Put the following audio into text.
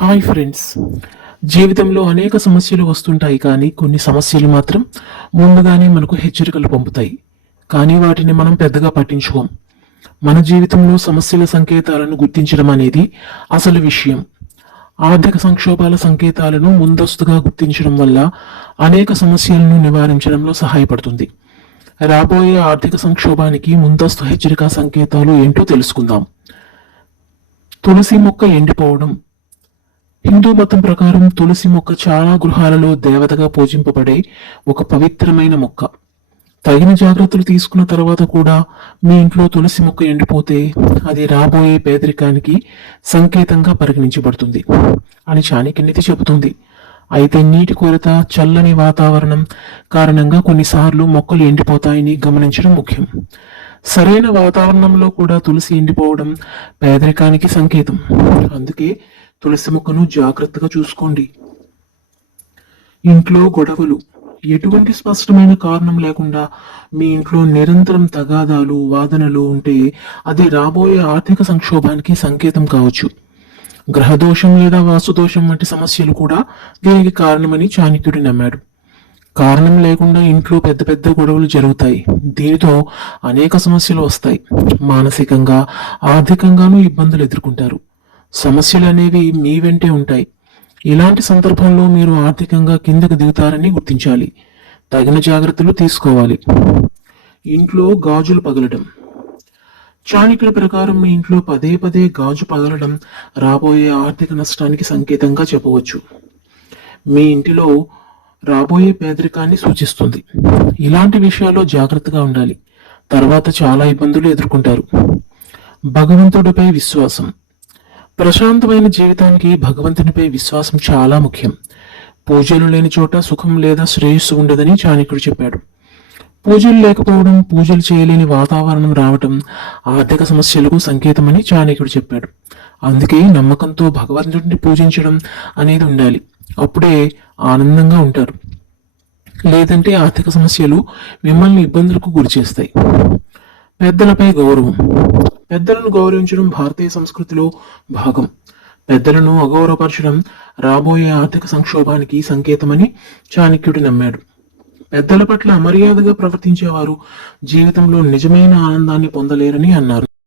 Hi friends. జీవితంలో అనేక సమస్యలు వస్తుంటాయి, కానీ కొన్ని సమస్యలు మాత్రం ముందుగానే మనకు హెచ్చరికలు పంపుతాయి. కానీ వాటిని మనం పెద్దగా పట్టించుకోం. మన జీవితంలో సమస్యల సంకేతాలను గుర్తించడం అనేది అసలు విషయం. ఆర్థిక సంక్షోభాల సంకేతాలను ముందస్తుగా గుర్తించడం వల్ల అనేక సమస్యలను నివారించడంలో సహాయపడుతుంది. రాబోయే ఆర్థిక సంక్షోభానికి ముందస్తు హెచ్చరిక సంకేతాలు ఏంటో తెలుసుకుందాం. తులసి మొక్క ఎండిపోవడం. హిందూ మతం ప్రకారం తులసి మొక్క చాలా గృహాలలో దేవతగా పూజింపబడే ఒక పవిత్రమైన మొక్క. తగిన జాగ్రత్తలు తీసుకున్న తర్వాత కూడా మీ ఇంట్లో తులసి మొక్క ఎండిపోతే అది రాబోయే పేదరికానికి సంకేతంగా పరిగణించబడుతుంది అని చాణక్యనీతి చెబుతుంది. అయితే నీటి కొరత, చల్లని వాతావరణం కారణంగా కొన్నిసార్లు మొక్కలు ఎండిపోతాయని గమనించడం ముఖ్యం. సరైన వాతావరణంలో కూడా తులసి ఎండిపోవడం పేదరికానికి సంకేతం. అందుకే తులసి మొక్కను జాగ్రత్తగా చూసుకోండి. ఇంట్లో గొడవలు. ఎటువంటి స్పష్టమైన కారణం లేకుండా మీ ఇంట్లో నిరంతరం తగాదాలు, వాదనలు ఉంటే అది రాబోయే ఆర్థిక సంక్షోభానికి సంకేతం కావచ్చు. గ్రహదోషం లేదా వాస్తుదోషం వంటి సమస్యలు కూడా దీనికి కారణమని చాణక్యుడు నమ్మాడు. కారణం లేకుండా ఇంట్లో పెద్ద పెద్ద గొడవలు జరుగుతాయి. దీనితో అనేక సమస్యలు వస్తాయి. మానసికంగా, ఆర్థికంగానూ ఇబ్బందులు ఎదుర్కొంటారు. సమస్యలు అనేవి మీ వెంటే ఉంటాయి. ఇలాంటి సందర్భంలో మీరు ఆర్థికంగా కిందకు దిగుతారని గుర్తించాలి. తగిన జాగ్రత్తలు తీసుకోవాలి. ఇంట్లో గాజులు పగలడం. చాణక్యుల ప్రకారం మీ ఇంట్లో పదే పదే గాజు పగలడం రాబోయే ఆర్థిక నష్టానికి సంకేతంగా చెప్పవచ్చు. మీ ఇంటిలో రాబోయే పేదరికాన్ని సూచిస్తుంది. ఇలాంటి విషయాల్లో జాగ్రత్తగా ఉండాలి. తర్వాత చాలా ఇబ్బందులు ఎదుర్కొంటారు. భగవంతుడిపై విశ్వాసం. ప్రశాంతమైన జీవితానికి భగవంతునిపై విశ్వాసం చాలా ముఖ్యం. పూజలు లేని చోట సుఖం లేదా శ్రేయస్సు ఉండదని చాణక్యుడు చెప్పాడు. పూజలు లేకపోవడం, పూజలు చేయలేని వాతావరణం రావటం ఆర్థిక సమస్యలకు సంకేతమని చాణక్యుడు చెప్పాడు. అందుకే నమ్మకంతో భగవంతుడిని పూజించడం అనేది ఉండాలి. అప్పుడే ఆనందంగా ఉంటారు. లేదంటే ఆర్థిక సమస్యలు మిమ్మల్ని ఇబ్బందులకు గురి చేస్తాయి. పెద్దలపై గౌరవం. పెద్దలను గౌరవించడం భారతీయ సంస్కృతిలో భాగం. పెద్దలను అగౌరవపరచడం రాబోయే ఆర్థిక సంక్షోభానికి సంకేతమని చాణక్యుడు నమ్మాడు. పెద్దల పట్ల అమర్యాదగా ప్రవర్తించేవారు జీవితంలో నిజమైన ఆనందాన్ని పొందలేరని అన్నారు.